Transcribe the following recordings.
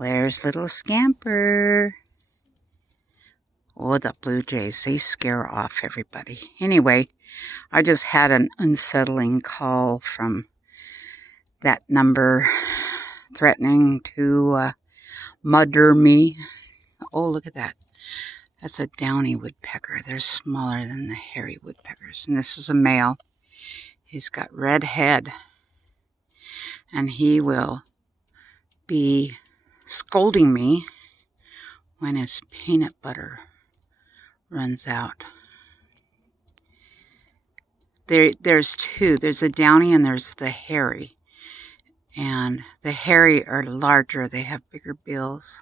Where's little Scamper? Oh, the blue jays, they scare off everybody. Anyway, I just had an unsettling call from that number threatening to murder me. Oh, look at that. That's a downy woodpecker. They're smaller than the hairy woodpeckers. And this is a male. He's got red head. And he will be scolding me when his peanut butter runs out. There's two. There's a downy and there's the hairy. And the hairy are larger. They have bigger bills.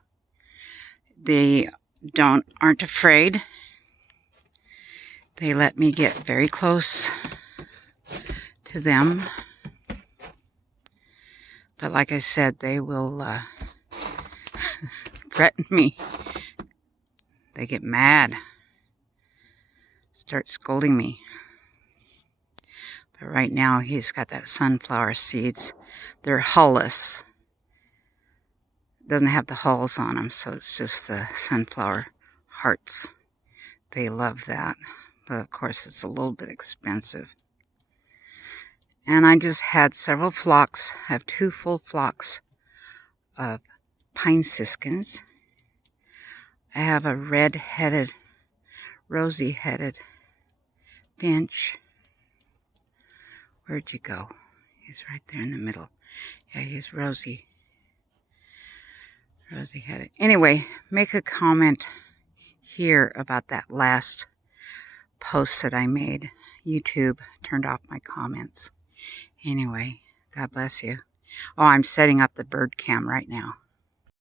They aren't afraid. They let me get very close to them. But like I said, they will threaten me. They get mad. Start scolding me. But right now he's got that sunflower seeds. They're hull-less. Doesn't have the hulls on them, so it's just the sunflower hearts. They love that. But of course it's a little bit expensive. And I just had several flocks. I have 2 full flocks of pine siskins. I have a red-headed, rosy-headed finch. Where'd you go? He's right there in the middle. Yeah, he's rosy-headed. Anyway, make a comment here about that last post that I made. YouTube turned off my comments. Anyway, God bless you. Oh, I'm setting up the bird cam right now.